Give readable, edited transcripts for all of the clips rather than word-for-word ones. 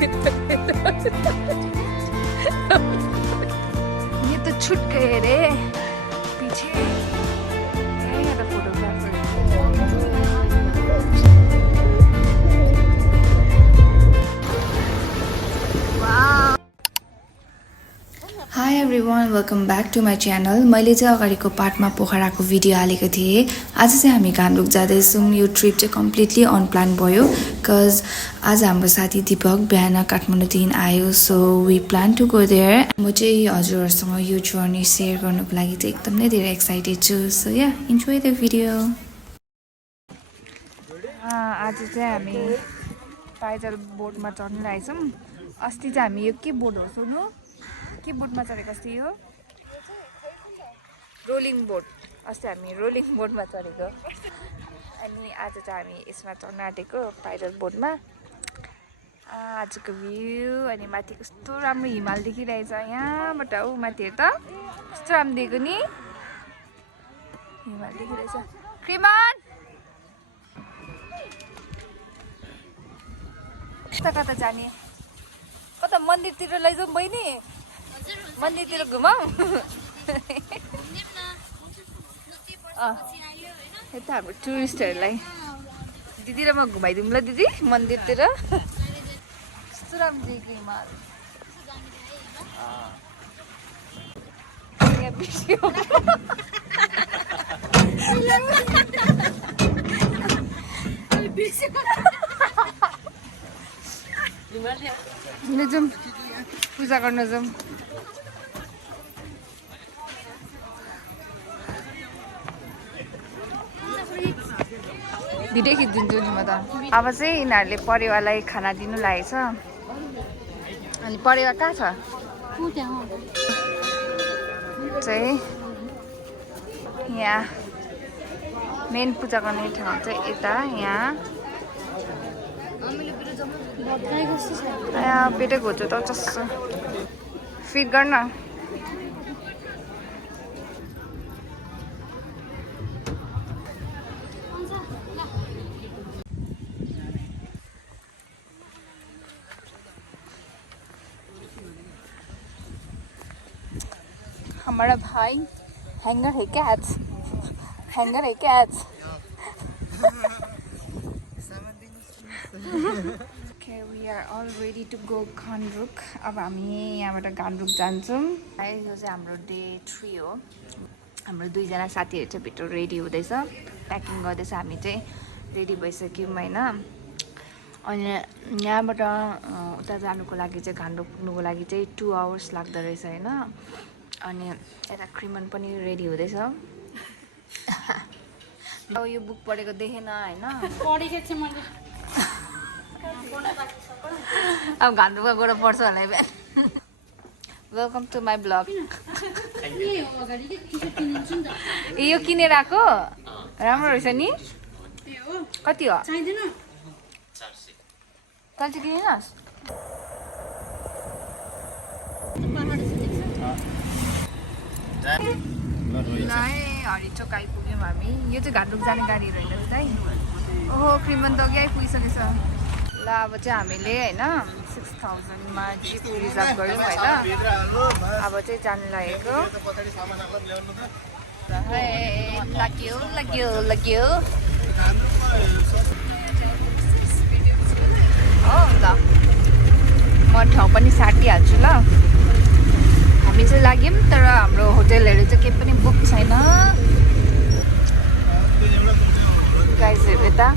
ये तो छूट गए रे पीछे। ये तो photographer. Hi everyone, welcome back to my channel. मैले चाहिँ अगाडिको पार्टमा पोखराको भिडियो हालेको थिएँ। आज चाहिँ हामी घानरुक जाँदैछौँ। यो ट्रिप चाहिँ कम्प्लिटली अनप्लान भयो बिकज आज हाम्रो साथी दीपक बिहान काठमाडौँदेखि आयो, so we plan to go there. म चाहिँ हजुरहरूसँग यो जर्नी सेयर गर्नको लागि चाहिँ एकदमै धेरै एक्साइटेड छु। So yeah enjoy the video. आज चाहिँ हामी पाइजल बोटमा चढ्न लागेछौँ। अस्ति चाहिँ हामी यो के बोट हो सुन्नु, के बोटमा चढेको अस्ति? यो रोलिङ बोट। अस्ति हामी रोलिङ बोटमा चढेको अनि आज चाहिँ हामी यसमा चढ्न आँटेको पाइडल बोटमा। आजको भ्यू अनि माथि कस्तो राम्रो हिमाल देखिरहेछ यहाँबाट। ऊ माथि हेर त कस्तो राम्रो देखेको नि, हिमाल देखिरहेछ। क्रिमान कता कता जाने? कता मन्दिरतिर लैजाउँ बहिनी? मन्दिरतिर घुमाऊ। यता हाम्रो टुरिस्टहरूलाई दिदी र म घुमाइदिउँ ल दिदी मन्दिरतिर। कस्तो राम्रो देखेको हिमाल। यहाँ बिर्स्यो। जाउँ पूजा गर्न जाउँ। भिडियो खिचिदिन्छु नि म त। अब चाहिँ यिनीहरूले परेवालाई खाना दिनु लागेछ। अनि परेवा कहाँ छ चाहिँ? यहाँ मेन पूजा गर्ने ठाउँ चाहिँ यता। यहाँ पेटै घोच्यो त चस्सो। फिट गर्न। हमारा भाई हैंगर है कैच, हैंगर है catch. Okay, we are all ready to go घानरुक। अब हामी यहाँबाट घानरुक जान्छौँ। यो चाहिँ हाम्रो डे 3 हो। हाम्रो दुईजना साथीहरू चाहिँ भित्र रेडी हुँदैछ, प्याकिङ गर्दैछ। हामी चाहिँ रेडी भइसक्यौँ होइन। अनि यहाँबाट उता जानुको लागि चाहिँ घानरुक पुग्नुको लागि चाहिँ 2 आवर्स लाग्दो रहेछ होइन। अनि यता क्रिमन पनि रेडी हुँदैछ। अब यो बुक पढेको देखेन होइन। अब घानरुकमा गएर पढ्छ होला बिहान। Welcome to my blog. यो किनेर आएको राम्रो रहेछ नि। कति हो? तल चाहिँ किनिनस्? हरिचोक आइपुग्यौँ हामी। यो चाहिँ घानरुक जाने गाडीहरू होइन त है। ओहो क्रिमन त अघि आइपुगिसकेछ। ल अब चाहिँ हामीले होइन 6000मा जिप रिजर्भ गऱ्यौँ होइन। अब चाहिँ जानु लागेको। लाग्यो लाग्यो लाग्यो हो ल। म ठाउँ पनि साटिहाल्छु ल। हामी चाहिँ लाग्यौँ तर हाम्रो होटेलहरू चाहिँ केही पनि बुक छैन। गाइजहरू यता,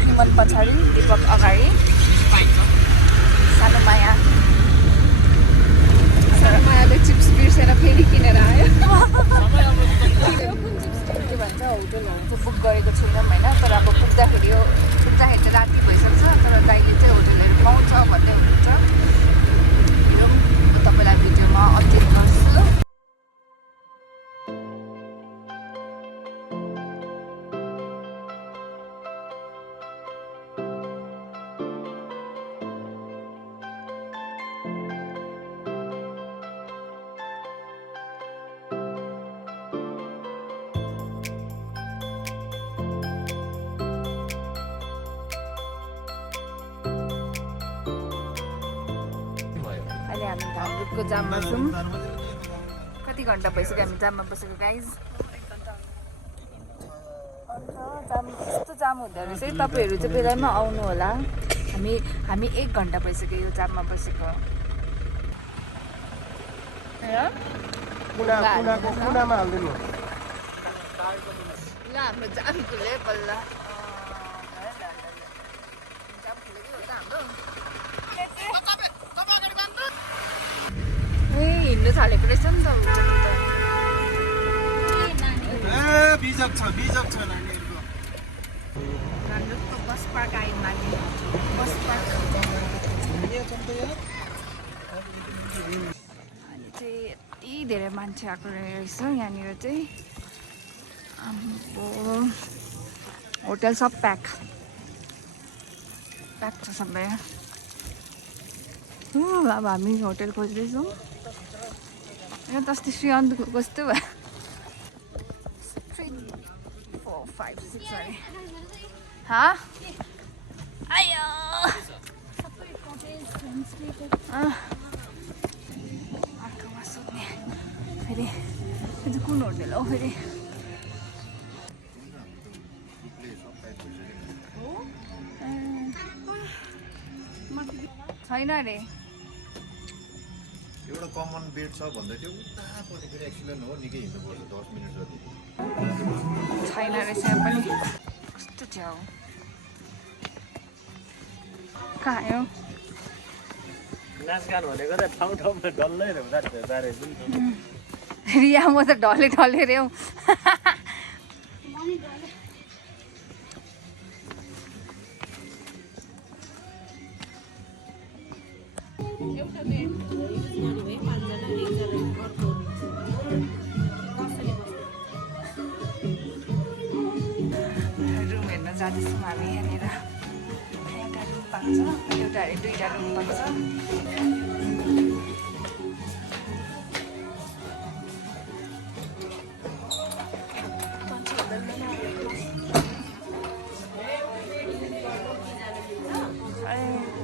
क्रिमन पछाडि, दीपक अगाडि, सानो माया। सानो मायाले चिप्स बिर्सेर फेरि किनेर आयो। के भन्छ होटेलहरू चाहिँ बुक गरेको छैनौँ होइन। तर अब पुग्दाखेरि चाहिँ राति भइसक्छ। तर दाइले चाहिँ होटेलहरू पाउँछ भन्दै हुनुहुन्छ। हेरौँ म तपाईँलाई भिडियोमा अपडेट गर्छु। हामी घामरुटको जाममा छौँ। कति घन्टा भइसक्यो हामी जाममा बसेको गाइज। जाम यस्तो जाम हुँदो रहेछ है, तपाईँहरू चाहिँ बेलामा आउनु होला। हामी 1 घन्टा भइसक्यो यो जाममा बसेको। कुनामा हाल्दिनु ल हाम्रो जाम खुल्यो बल्ल। जाम खुलेकै हो त हाम्रो। ए हिँड्नु थालेको रहेछ नि त। बिजक छ नानीहरूको। घामरुटको बस पार्क आयो माथि। बस पार्क अनि चाहिँ यति धेरै मान्छे आएको रहेछ यहाँनिर चाहिँ। होटल सब प्याक छ सबै। अब हामी होटल खोज्दैछौँ। यहाँ त अस्ति श्रीअन्तको कस्तो भयो। 3 4 5 6 अरे आयो अर्कोमा सोध्ने फेरि। यो चाहिँ कुन होटल हो फेरि? छैन अरे। एउटा कमन बेड छ भन्दै थियो उतापट्टि फेरि एक्सिडेन्ट हो निकै हिँड्नुपर्छ 10 मिनट जति। छैन रहेछ यहाँ पनि। कस्तो छेउ कहाँ हो? नाचगान भनेको त ठाउँमा डल्लै हुँदा रहेछ नि। रिया म त ढले रे हौ। रुम हेर्न जाँदैछौँ हामी यहाँनिर। एउटा रुम पाएको छ, एउटा अरे 2टा रुम पाएको छ।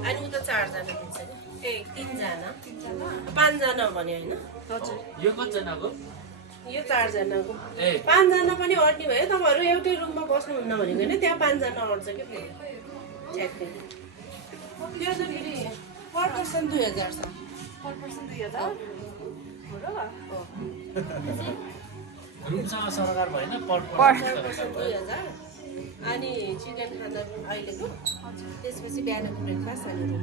अनि उता 4 जना दिन्छ नि। 3 जना 5 जना भन्यो हैन? हजुर यो कतिजनाको? यो 4 जनाको। ए 5 जना पनि अट्ने भयो। तपाईहरु एउटै रुममा बस्नुहुन्न भनेको हैन? त्यहाँ 5 जना अट्छ के फेरि। ठ्याक्कै। त्यो त फेरि पर पर्सन 2000 छ। पर पर्सन 2000 रुमसँग सरकार भएन पर पर पर्सन 2000 अनि चिकन खाँदा अहिलेको त्यसपछि बिहानको ब्रेकफास्ट अनि रुम।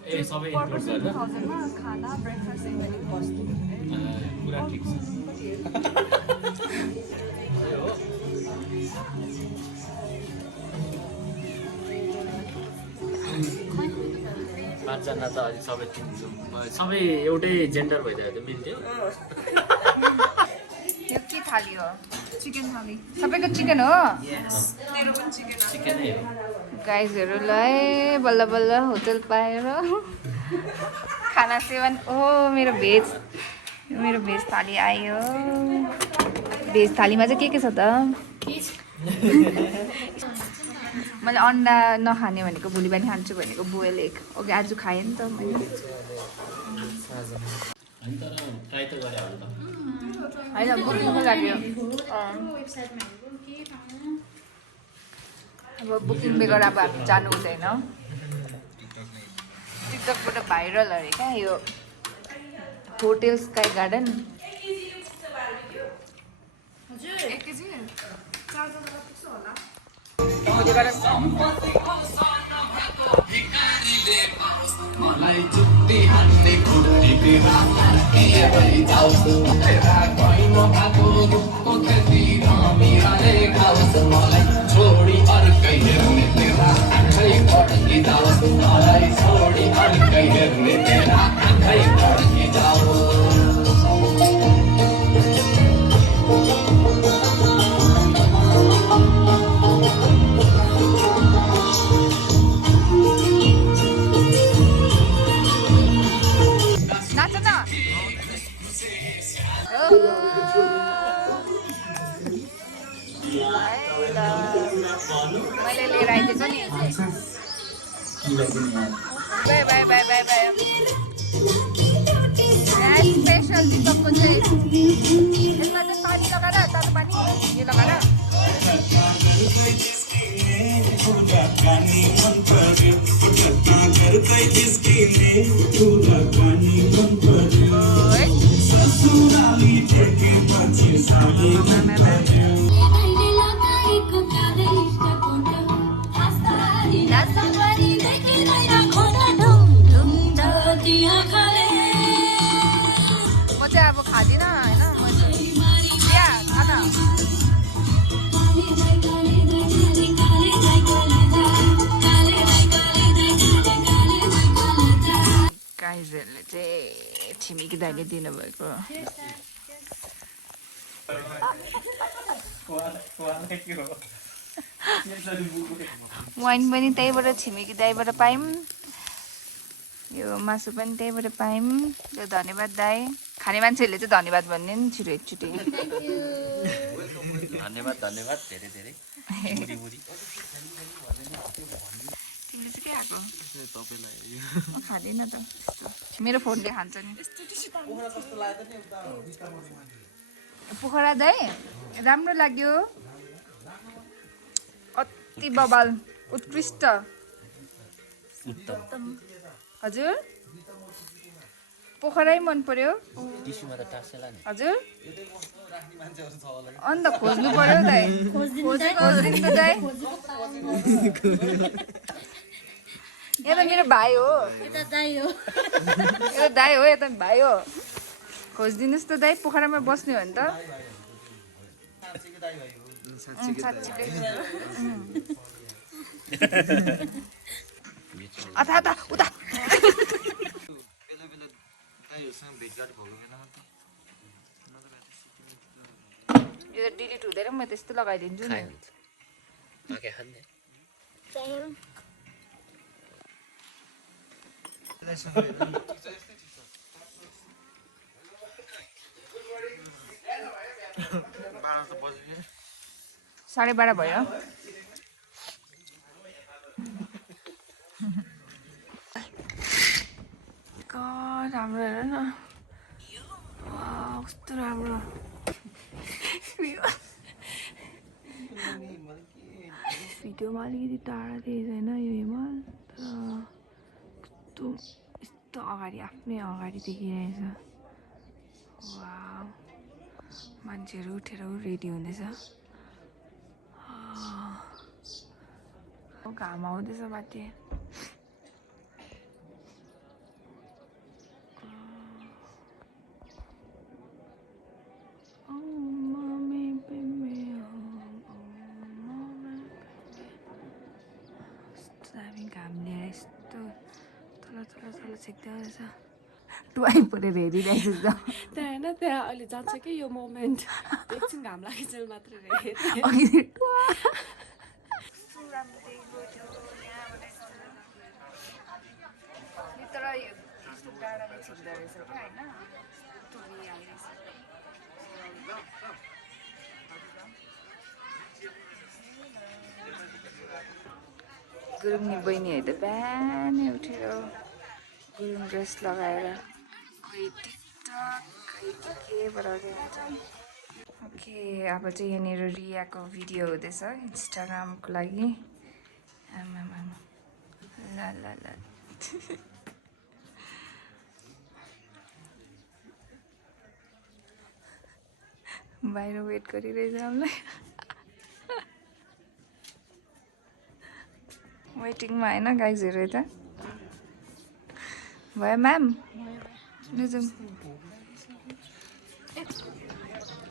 ए सबै पर इन्क्लुड पर्सन गरेर 2000 मा खाना ब्रेकफास्ट अनि बस्नु। पुरा ठिक छ। यो हो 5 जना त अलि सबै सबै एउटै जेन्डर भइदियो त मिल्थ्यो। यो के थाली हो? चिकन थाली। सबैको चिकन हो? तेरो पनि चिकन चिकनै हो। गाइजहरूलाई बल्ल बल्ल होटल पाएर खाना सेवन। ओ मेरो भेज थाली आयो। भेज थालीमा चाहिँ के छ त? मैले अन्डा नखाने भनेको भोलि बिहान खान्छु भनेको बोइल एग। ओके आज खाएँ नि त मैले। होइन तर ट्राई त गरे होला त। होइन बुकिङको लाग्यो। अब बुकिङ बेगर अब हामी जानु हुँदैन। टिकटकबाट भाइरल अरे क्या यो होटेल स्काई गार्डन। मलाई जुत्ती हान्ने खुट्टीको रातले जाउँछु तेरा भइन भएको रुखको खेती रमिरहे खाउँछ मलाई छोडी अर्कै हेर्ने तेरा आँखै पड्की जाओस् मलाई छोडी अर्कै हेर्ने तेरा आँखै पड्की जाओस्। मैले लिएर आइदिएको नि। Bye bye bye bye bye. Special दीपकको चाहिँ यसमा चाहिँ पानी लगाएर तातो पानी यो लगाएर म चाहिँ अब खाँदिनँ होइन खाना गाइजहरूले चाहिँ छिमेकी दाइले दिनुभएको वाइन पनि त्यहीबाट छिमेकी दाइबाट पायौँ यो मासु पनि त्यहीबाट पायौँ यो धन्यवाद दाइ खाने मान्छेहरूले चाहिँ धन्यवाद भन्ने नि छिटो एकचोटि धन्यवाद धन्यवाद धेरै धेरै तिमीले चाहिँ के आएको खाँदैन त मेरो फोनले खान्छ नि पोखरा दाइ राम्रो लाग्यो अति बबाल उत्कृष्ट हजुर पोखरै मन पर्यो हजुर अन्त खोज्नु पर्यो दाइ खोजिदिनु त दाइ यहाँ त मेरो भाइ हो यता दाइ हो यता भाइ हो खोजिदिनुहोस् त दाइ पोखरामा बस्ने हो नि त अथा अथा उता यो त डिलिट हुँदैन म त्यस्तो लगाइदिन्छु नि साढे 12 भयो राम्रो हेर न कस्तो राम्रो भिडियोमा अलिकति टाढा देख्दैन यो हिमाल तर कस्तो यस्तो अगाडि आफ्नै अगाडि देखिरहेछ वाउ मान्छेहरू उठेर रेडी हुँदैछ घाम आउँदैछ माथि घामले यस्तो तल तल तल छेक्दै रहेछ टुवाइ परेर हेरिरहेको छ त्यहाँ होइन त्यहाँ अहिले जान्छ कि यो मोमेन्ट एकछिन घाम लागेको मात्र तर यस्तो डाँडाले छिक्दो रहेछ क्या होइन गुरुङनी बहिनीहरू त बिहानै उठेर गुरुङ ड्रेस लगाएर कोही टिकटक कोही के बनाउँदै हुन्छ ओके अब चाहिँ यहाँनिर रियाको भिडियो हुँदैछ इन्स्टाग्रामको लागि आमामा ल ल ल बाहिर वेट गरिरहेछ हामीलाई वेटिङमा होइन गाइजहरू यता भयो म्याम जाउँ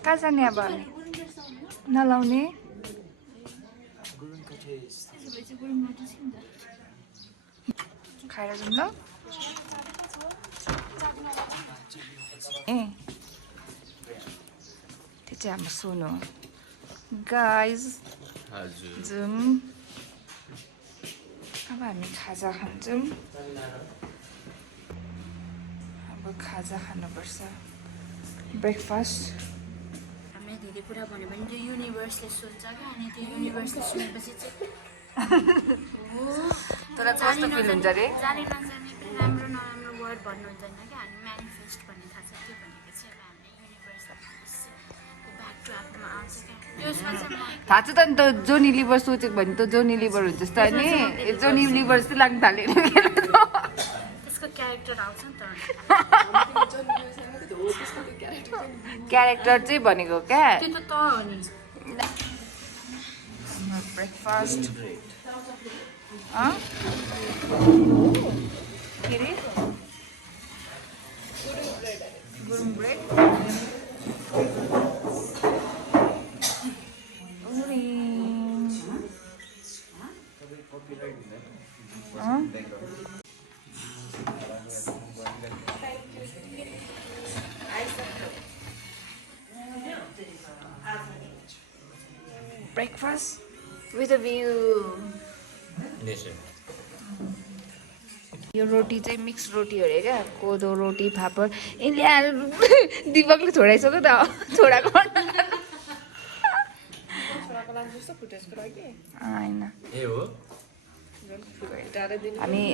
कहाँ जाने अब हामी नलाउने खाएर जाउँ ल ए त्यो चाहिँ हाम्रो सोनु गाइज जाउँ अब हामी खाजा खान्छौँ अब खाजा खानुपर्छ ब्रेकफास्ट हामीले धेरै कुरा भन्यो भने त्यो युनिभर्सले सोध्छ क्या अनि त्यो युनिभर्सले सुनेपछि चाहिँ तँलाई कस्तो फिल हुन्छ अरे जाने नजाने राम्रो नराम्रो वर्ड भन्नुहुन्छ होइन क्या हामी म्यानिफेस्ट भन्ने थाहा छ के भनेको त्यसमा चाहिँ थाहा छ त नि त जोनी लिभर सोचेको भने त जोनी लिभर हुन्छ जस्तो नि जोनी लिभर जस्तो लाग्नु थाल्यो त्यसको क्यारेक्टर आउँछ नि त क्यारेक्टर चाहिँ भनेको क्या त्यो त हो नि ब्रेकफास्ट के अरे Gurung bread breakfast with a view. यो रोटी चाहिँ मिक्स रोटी अरे क्या कोदो रोटी फापर यिनले दिपकले छोडाइसक्यो त छोडाको होइन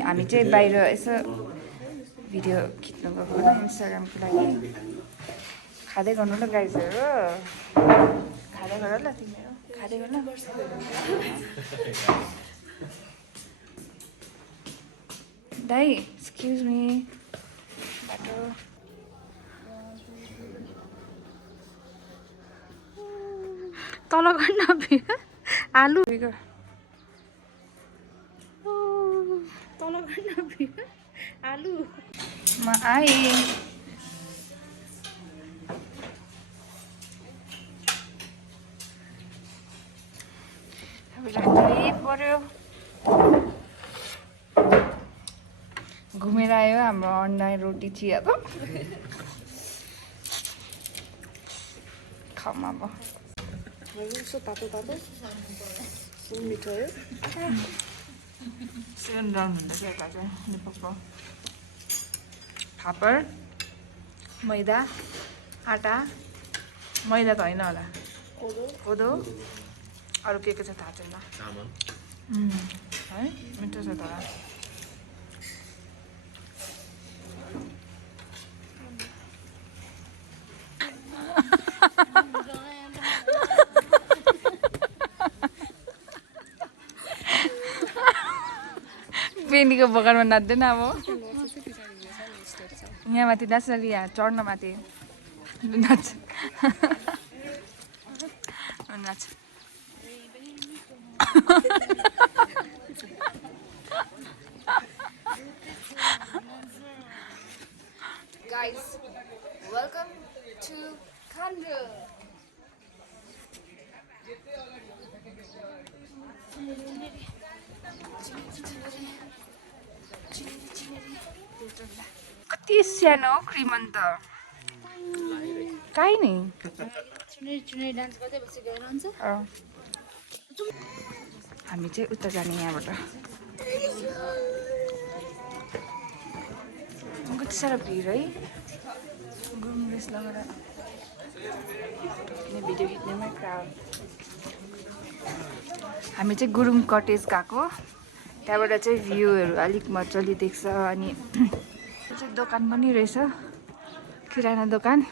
हामी चाहिँ बाहिर यसो भिडियो खिच्नु गएको होला इन्स्टाग्रामको लागि खाँदै गर्नु ल गाइजहरू खाँदै गर ल तिमीहरू खाँदै गर दाइ एक्सक्युज मी बाटो तल गर्न आलु तल गर्न आलु म आएँ राति पर्यो घुमेर आयो हाम्रो अन्डा रोटी चिया त खाऊँ अब तातो तातो सुन मिठो हो सुन राउन्ड हुँदैछ यता चाहिँ दिपकको फापर मैदा आटा मैदा त होइन होला कोदो अरू के छ थाहा छैन है मिठो छ तर पेनीको बगानमा नाच्दैन अब यहाँ माथि नाच्नले यहाँ चढ्न माथि नाच नाच Guys, welcome to Khandruk. कति सानो क्रिमन्त काहीँ नि चुनेरी डान्स गर्दै बसी गएर हुन्छ हामी चाहिँ उता जाने यहाँबाट कति साह्रो भिड है गुरुङ ड्रेस लगाएर भिडियो खिच्नेमै क्राउड हामी चाहिँ गुरुङ कटेज गएको त्यहाँबाट चाहिँ भ्यूहरू अलिक मजाले देख्छ अनि चाहिँ दोकान पनि रहेछ किराना दोकान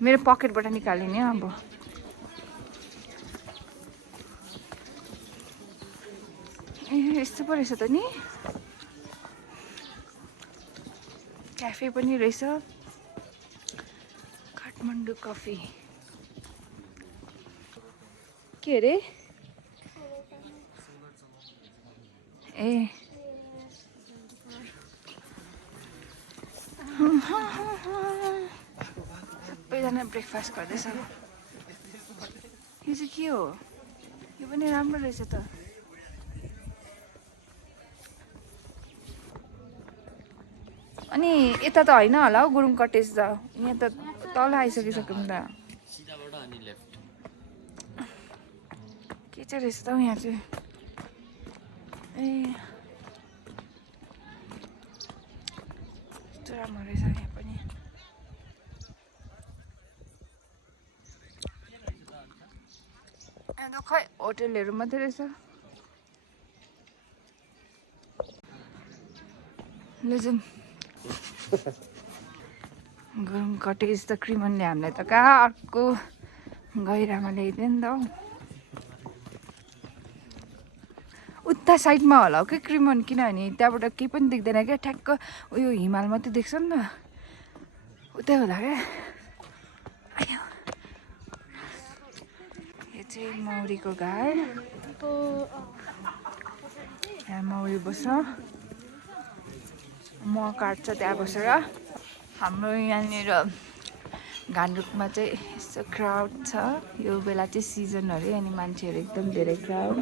मेरो पकेटबाट निकालिने अब ए यस्तो पो रहेछ त नि क्याफे पनि रहेछ काठमाडौँ कफी के अरे ए सबैजना ब्रेकफास्ट गर्दैछ यो चाहिँ के हो यो पनि राम्रो रहेछ त अनि यता त होइन होला हौ गुरुङ कटेज त यहाँ त तल आइसकिसक्यौँ त के चाहिँ रहेछ त हौ यहाँ चाहिँ ए यस्तो राम्रो रहेछ यहाँ पनि यहाँ त खै होटेलहरू मात्रै रहेछ ल जाउँ गुरुङ कटेज त क्रिमनले हामीलाई त कहाँ अर्को गहिरामा ल्याइदियो नि त हौ। उता साइडमा होला हो कि क्रिमन, किनभने त्यहाँबाट केही पनि देख्दैन क्या, ठ्याक्क उयो हिमाल मात्रै देख्छ नि त, उतै होला क्या। यो चाहिँ मौरीको घर, यहाँ मौरी बस्छ, म काट्छ त्यहाँ बसेर। हाम्रो यहाँनिर गान्तोकमा चाहिँ यस्तो क्राउड छ, यो बेला चाहिँ सिजन अरे, अनि मान्छेहरू एकदम धेरै क्राउड।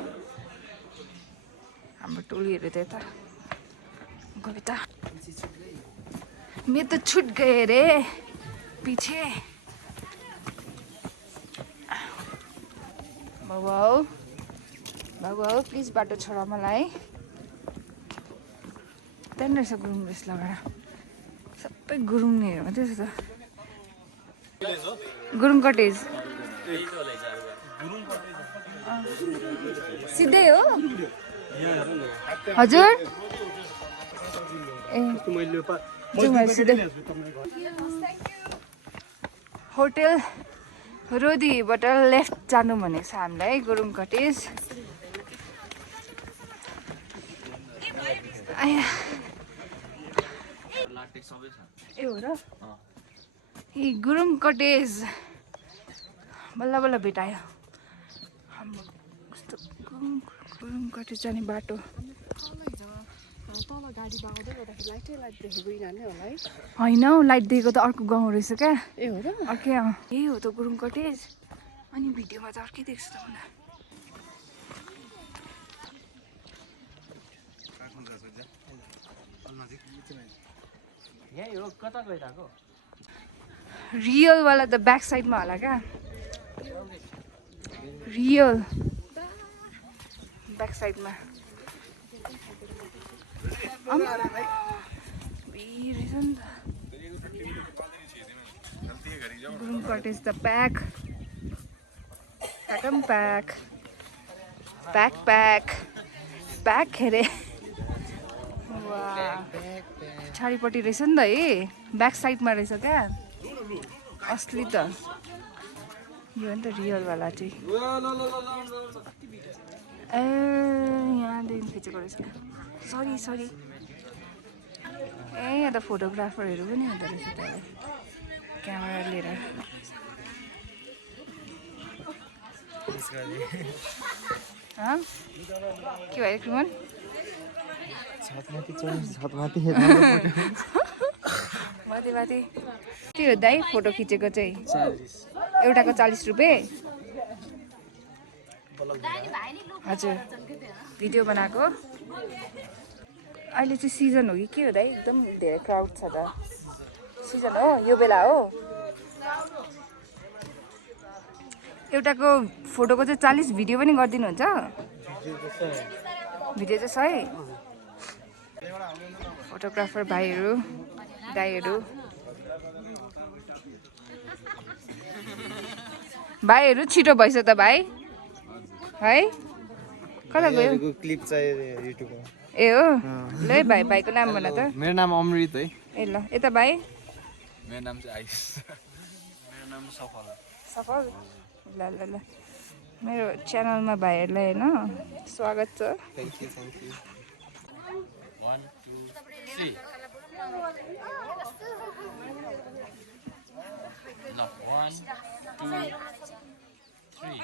हाम्रो टोलीहरू त्यही त गयो त, मेरो त छुट गए रे पछि। बाबु बाबु प्लिज बाटो छोडा मलाई। त्यहाँनिर रहेछ गुरुङ ड्रेस लगाएर, सबै गुरुङहरू मात्रै छ त। गुरुङ कटेज सिधै हो हजुर? ए जाउँ सिधै। होटल रोदीबाट लेफ्ट जानु भनेको छ हामीलाई, गुरुङ कटेज। ए हो र? ए गुरुङ कटेज बल्ल बल्ल भेटायो हाम्रो। कस्तो गुरुङ कटेज जाने बाटो तल गाडी बाँड्दै गर्दाखेरि लाइटै लाइट देखेको यिनीहरूले होला है। होइन हौ, लाइट देखेको त अर्को गाउँ रहेछ क्या। ए हो र? अर्कै यही हो त गुरुङ कटेज। अनि भिडियोमा त अर्कै देख्छु त मलाई। यही हो, कता गइरहेको? रियलवाला त ब्याक साइडमा होला क्या, रियल ब्याक साइडमा। भिड रहेछ नि त। गुरुङ कटेज त प्याक प्याकम प्याक प्याक प्याक प्याक अरे। पछाडिपट्टि रहेछ नि त है, ब्याक साइडमा रहेछ क्या असली त। यो हो नि त रियलवाला चाहिँ। ए यहाँदेखि खिचेको रहेछ, सरी सरी। ए यहाँ त फोटोग्राफरहरू पनि हुँदो रहेछ त, क्यामेरा लिएर। के भयो क्रिमन? माथि माथि के हो दाइ फोटो खिचेको चाहिँ? एउटाको 40 रुपियाँ? हजुर भिडियो बनाएको। अहिले चाहिँ सिजन हो कि के हो दाइ? एकदम धेरै क्राउड छ त। सिजन हो, यो बेला हो। एउटाको फोटोको चाहिँ 40, भिडियो पनि गरिदिनुहुन्छ? भिडियो चाहिँ 100? फोटोग्राफर भाइहरू दाइहरू भाइहरू छिटो भइस त भाइ है। कता गयो? क्लिप चाहियो युट्युबमा। ए हो ल भाइ, भाइको नाम भन त। मेरो नाम अमृत है। ए ल यता भाइ। मेरो नाम चाहिँ आयुष। मेरो नाम सफल। सफल ल ल ल। मेरो च्यानलमा भाइहरूलाई होइन स्वागत छ। Thank you thank you. 1 2 3 ल 1 2 3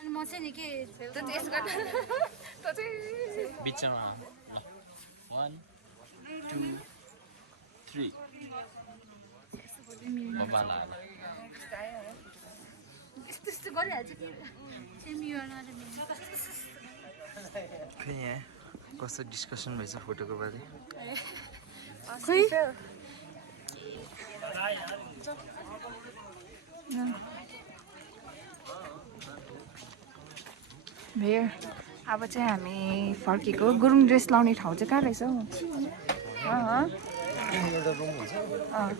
अनि म चाहिँ नि के बिचमा ल 1 2 3 बाबाला यस्तो गरिहाल्छ कि खै यहाँ कस्तो डिस्कसन भएछ फोटोको बारे? खोइ भेर अब चाहिँ हामी फर्केको। गुरुङ ड्रेस लाउने ठाउँ चाहिँ कहाँ रहेछ हौ? एउटा रुम हुन्छ,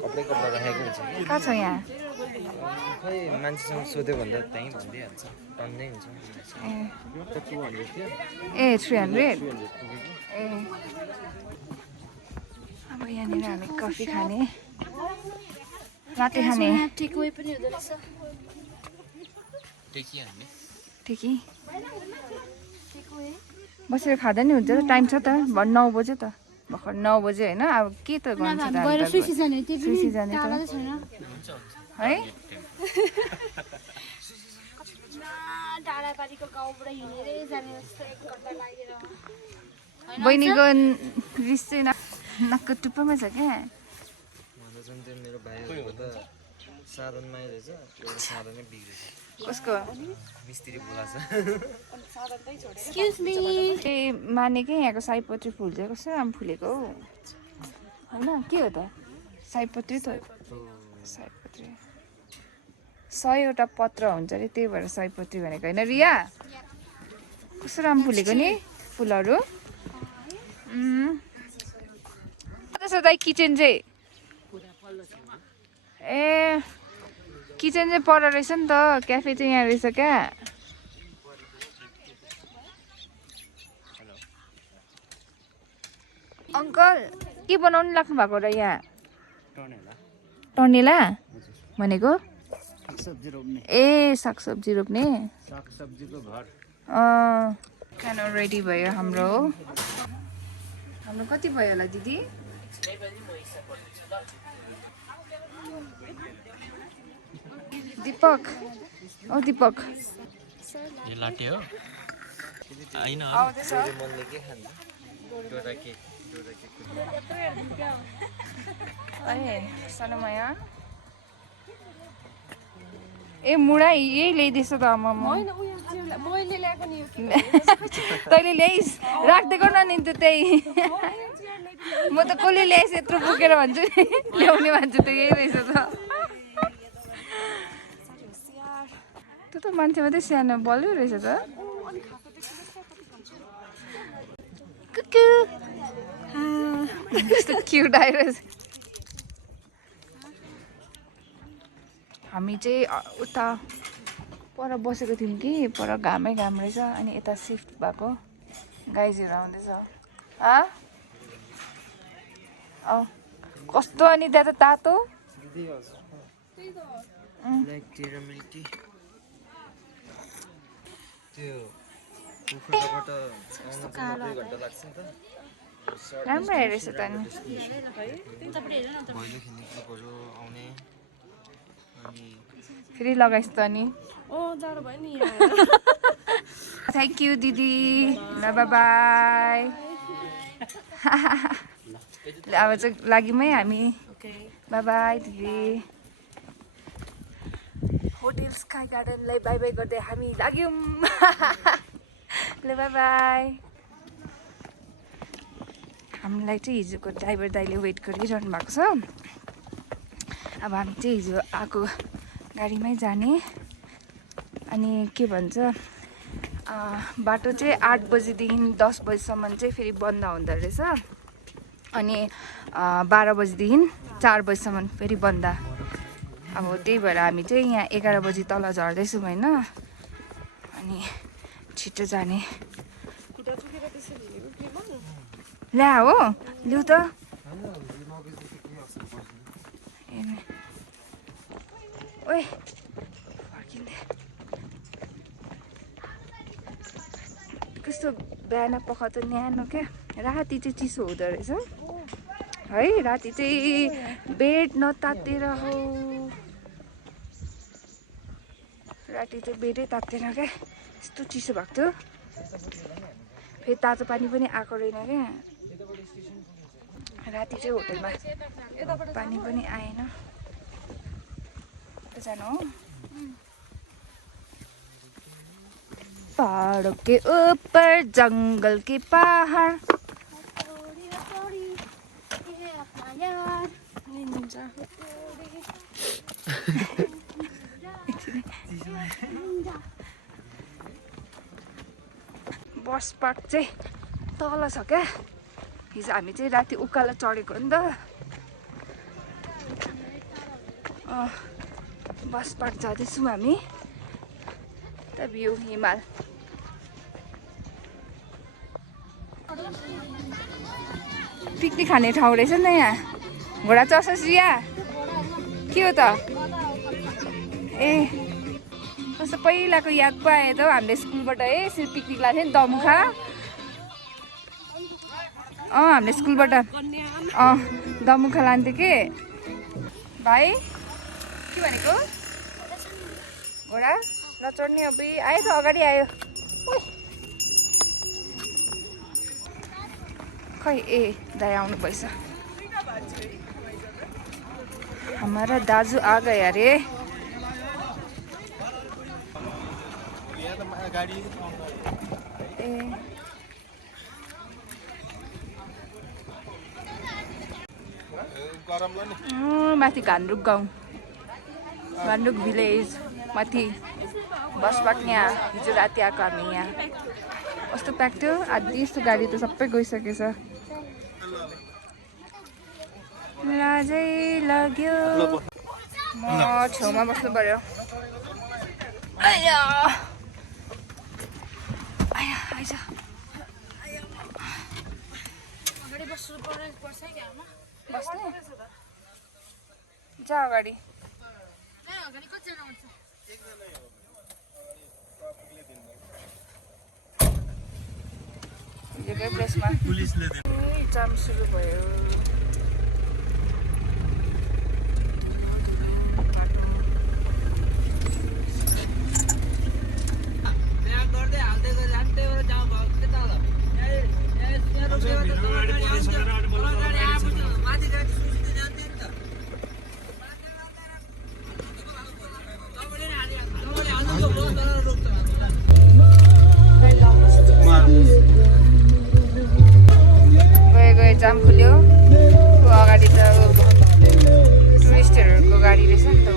कपडा राखेको हुन्छ कि कहाँ छ यहाँ? खै मान्छेसँग सोध्यो भन्दा त्यहीँ भनिदिइहाल्छ, टन्नै हुन्छ। ए 300? ए अब यहाँनिर हामी कफी खाने राति खाने टेकवे पनि हुँदो रहेछ ठिकै बसेर खाँदा नि हुन्छ टाइम छ त 9 बज्यो त भर्खर 9 बज्यो होइन अब के त गर्नु छ गएर सुसी जाने त्यो सुसी पनि जाने टाढा त छैन है डाँडापारीको गाउँबाट हिँडेरै जाने जस्तो 1 घन्टा लागेर बहिनीको रिस चाहिँ नाकको टुप्पोमा छ क्या भन्दा चाहिँ त्यो मेरो भाइहरूको त साधनमै रहेछ एउटा साधनै बिग्रेछ कसको मिस्त्री बोलाछ एक्सक्युज मी ए माने कि यहाँको सयपत्री फुल चाहिँ कस्तो राम्रो फुलेको हौ होइन के हो त सयपत्री त सयपत्री 100वटा पत्र हुन्छ अरे त्यही भएर सयपत्री भनेको होइन रिया कस्तो राम्रो फुलेको नि फुलहरू त्यसो दाइ किचन चाहिँ ए किचन चाहिँ पर रहेछ नि त क्याफे चाहिँ यहाँ रहेछ क्या अङ्कल के बनाउनु लाग्नु भएको र यहाँ टर्नेला भनेको ए सागसब्जी रोप्ने खाना रेडी भयो हाम्रो कति भयो होला दिदी दीपक ओ दीपक लाटे हो हैन आउँदैछ मनले के खान्छ डोरा केक ए सनमाया ए मुडा यही ल्याइदिएछ त आमा मैले ल्याएको नि तैँले ल्याइस् राख्दै गर्न नि त त्यही म त कसले ल्याइस् यत्रो बोकेर भन्छु नि ल्याउने मान्छे त यही रहेछ त त्यो त मान्छे मात्रै सानो बलियो रहेछ त कुकु कस्तो क्युट आइरहेछ हामी चाहिँ उता पर बसेको थियौँ कि पर घामै घाम रहेछ अनि यता सिफ्ट भएको गाइजहरू आउँदैछ कस्तो अनि त्यहाँ त तातो त्यो पोखराबाट आउनु चाहिँ 2 घन्टा लाग्छ नि त राम्रो हेरेछ त नि भैलो खेल्ने क्लबहरू आउने अनि फेरि लगाइस् त नि जाडो भयो नि थ्याङ्क यू दिदी ल बाई अब चाहिँ लाग्यौँ है हामी बाई दिदी होटेल स्काई गार्डनलाई बाई बाई गर्दै हामी लाग्यौँ ल बाई हामीलाई चाहिँ हिजोको ड्राइभर दाइले वेट गरिरहनु भएको छ अब हामी चाहिँ हिजो आएको गाडीमै जाने अनि के भन्छ बाटो चाहिँ 8 बजीदेखि 10 बजीसम्म चाहिँ फेरि बन्द हुँदो रहेछ अनि 12 बजीदेखि 4 बजीसम्म फेरि बन्द अब त्यही भएर हामी चाहिँ यहाँ 11 बजी तल झर्दैछौँ होइन अनि छिटो जाने ल्या हो लिउ त ओए फर्किँदै कस्तो बिहान पख त न्यानो क्या राति चाहिँ चिसो हुँदो रहेछ है राति चाहिँ बेड नतातेर हो राति चाहिँ बेडै तात्तेन क्या यस्तो चिसो भएको थियो फेरि तातो पानी पनि आएको रहेन क्या राति चाहिँ होटलमा पानी पनि आएन जानु हो पहाड़ों के ऊपर जंगल के पहाड़ बस पार्क चाहिँ तल छ क्या हिजो हामी चाहिँ राति उकालो चढेको नि त बस पार्क जाँदैछौँ हामी त भ्यू हिमाल पिकनिक खाने ठाउँ रहेछ नि त यहाँ घोडा चढ्छ यहाँ के हो त ए कस्तो पहिलाको याद पो आयो त हामीले स्कुलबाट यसरी पिकनिक लाएको थियो नि दमुखा हामीले स्कुलबाट दमुखा लान्थ्यो के भाइ के भनेको घोडा नचढ्ने अब आयो त अगाडि आयो खै ए दाइ आउनु भएछ हमारा दाजु आ गए अरे ए माथि घान्द्रुक गाउँ घान्द्रुक भिलेज माथि बस पाक्ने हिजो राति आएको हामी यहाँ कस्तो प्याक थियो आधी यस्तो गाडी त सबै गइसकेछ लाजै लाग्यो म छेउमा बस्नु पर्यो जा अगाडि जाम सुरु भयो जाम खुल्यो अगाडि त टुरिस्टहरूको गाडी रहेछ नि त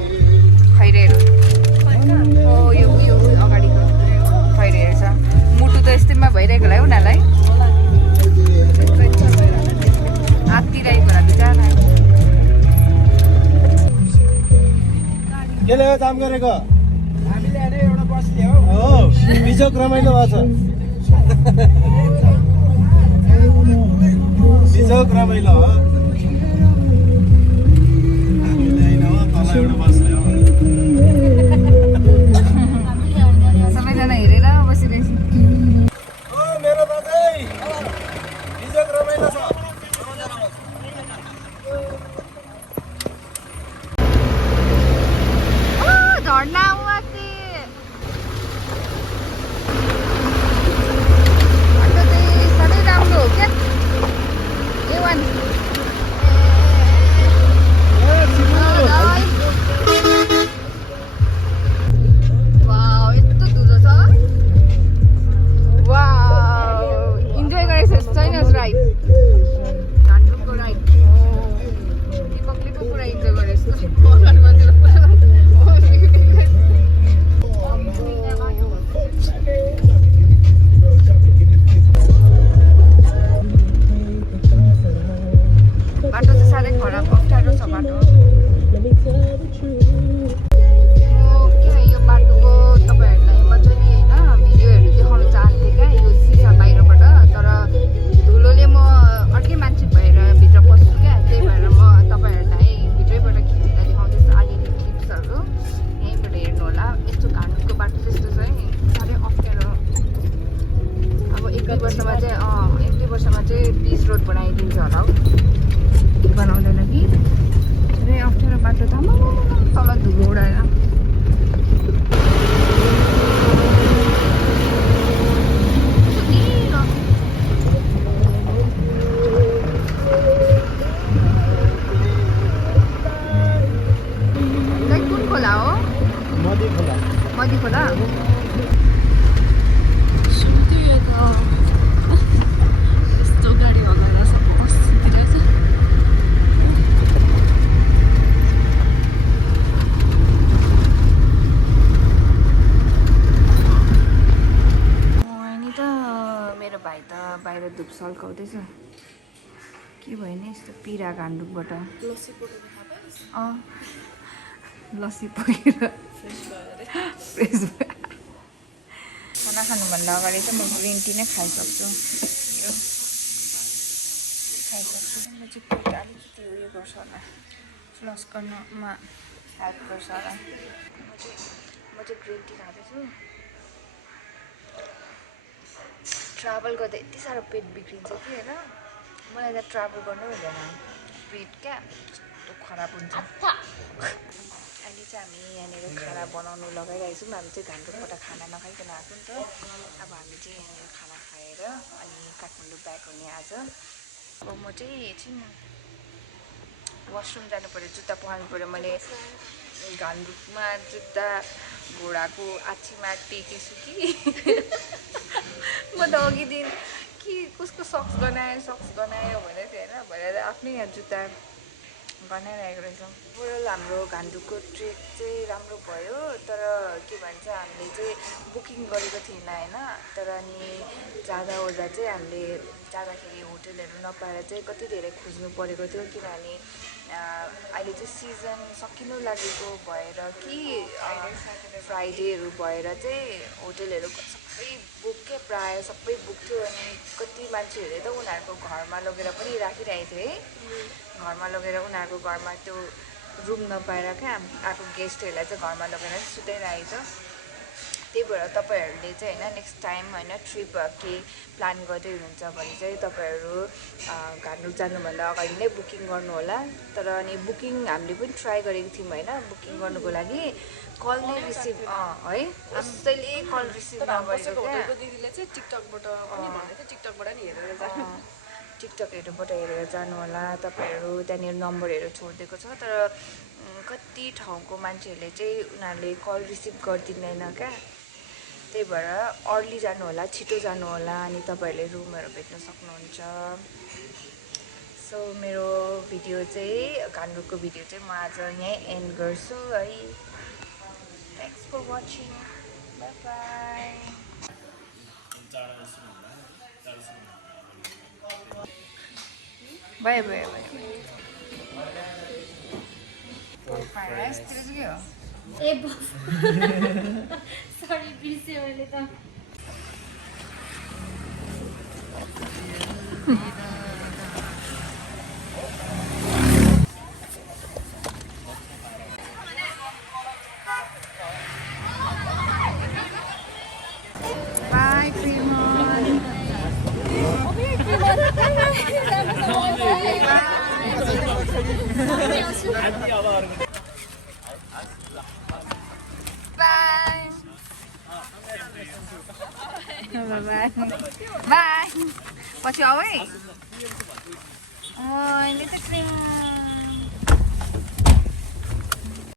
खैरेहरू हो यो उयो अगाडिको खैरेहरू छ मुटु त यस्तैमा भइरहेको होला है उनीहरूलाई आत्तिरहेको होला बिचार केले काम गरेको हामीले एउटा बस ल्याऊ हो बिजोक रमाइलो भएको छ बिजोक रमाइलो हो सबैजना हेरेर बसिरहेछ मेरो दाजै बिजोक रमाइलो छ झर्ना सधैँ राम्रो हो क्या A1 वाउ यस्तो धुलो छ वाउ इन्जोय गरेछ छैन राइड घान्द्रुकको राइड दीपकले पो पुरा इन्जोय गरेछ बाटो चाहिँ साह्रै खराब अप्ठ्यारो छ बाटो यो बाटोको तपाईँहरूलाई मजाले होइन भिडियोहरू देखाउन चाहन्थेँ क्या यो सिसा बाहिरबाट तर धुलोले म अर्कै मान्छे भएर भित्र पस्छु क्या त्यही भएर म तपाईँहरूलाई भित्रैबाट खिचेर देखाउँदैछु अलिअलि क्लिप्सहरू यहीँबाट हेर्नु होला यस्तो घान्द्रुकको बाटो चाहिँ यस्तो छ है साह्रै अप्ठ्यारो अब एक दुई वर्षमा चाहिँ पिच रोड बनाइदिन्छ होला हौ बनाउँदैन कि धेरै अप्ठ्यारो बाटो त तल धुलो उडाएर कुन खोला हो मदी खोला यस्तो गाडी हगाएर सबै बसिदिरहेछ बाहिर धुप सल्काउँदैछ के भयो नि यस्तो पिरा घान्द्रुकबाट लस्सी पकेर फ्रेस खाना खानुभन्दा अगाडि चाहिँ म ग्रिन टी नै खाइसक्छु खाइसकेपछि म चाहिँ पेट अलिकति उयो गर्छ होला फ्लस गर्नुमा हेल्प गर्छ होला म चाहिँ ग्रिन टी खाँदैछु ट्राभल गर्दा यति साह्रो पेट बिग्रिन्छ कि होइन मलाई त ट्राभल गर्नु हुँदैन पेट क्या कस्तो खराब हुन्छ अहिले चाहिँ हामी यहाँनिर खाना बनाउनु लगाइरहेको छौँ हामी चाहिँ घान्डुकबाट खाना नखाइकन आएको नि त अब हामी चाहिँ यहाँनिर खाना खाएर अनि काठमाडौँ ब्याक हुने आज अब म चाहिँ एकछिन वासरुम जानु पऱ्यो जुत्ता पखाल्नु पऱ्यो मैले घान्डुकमा जुत्ता घोडाको आछीमा टेकेछु कि म त अघि दिन कि कसको सक्स गनायो भनेको थिएँ होइन भनेर आफ्नै यहाँ जुत्ता बनाइरहेको रहेछौँ ओभरअल हाम्रो घान्डुकको ट्रिप चाहिँ राम्रो भयो तर के भन्छ हामीले चाहिँ बुकिङ गरेको थिएन होइन तर अनि जाँदा ओर्दा चाहिँ हामीले जाँदाखेरि होटलहरू नपाएर चाहिँ कति धेरै खोज्नु परेको थियो किनभने अहिले चाहिँ सिजन सकिनु लागेको भएर कि फ्राइडेहरू भएर चाहिँ होटलहरू सबै बुक के प्रायः सबै बुक थियो अनि कति मान्छेहरूले त उनीहरूको घरमा लगेर पनि राखिरहेको थियो है घरमा लगेर उनीहरूको घरमा त्यो रुम नपाएर क्या आएको गेस्टहरूलाई चाहिँ घरमा लगेर सुताइरहेको छ त्यही भएर तपाईँहरूले चाहिँ होइन नेक्स्ट टाइम होइन ट्रिप केही प्लान गर्दै हुनुहुन्छ भने चाहिँ तपाईँहरू घान्डुक जानुभन्दा अगाडि नै बुकिङ गर्नु होला तर अनि बुकिङ हामीले पनि ट्राई गरेको थियौँ होइन बुकिङ गर्नुको लागि कल नै रिसिभ है कसैले कल रिसिभ नगरेको क्या दिदीले चाहिँ टिकटकबाट पनि भन्दै थियो टिकटकबाट नि हेरेर जानु टिकटकहरूबाट हेरेर जानु होला तपाईँहरू त्यहाँनिर नम्बरहरू छोडिदिएको छ तर कति ठाउँको मान्छेहरूले चाहिँ उनीहरूले कल रिसिभ गरिदिँदैन क्या त्यही भएर अर्ली जानु होला छिटो जानु होला अनि तपाईँहरूले रुमहरू भेट्न सक्नुहुन्छ सो मेरो भिडियो चाहिँ घान्डुकको भिडियो चाहिँ म आज यहीँ एन्ड गर्छु है thanks for watching bye bye भयो भयो भयो फ्राइड राइस त्यो चाहिँ के हो ए सरी बिर्सेँ मैले त बाई क्रिमन बाई बाई पछि आऊ है मैले त क्रिम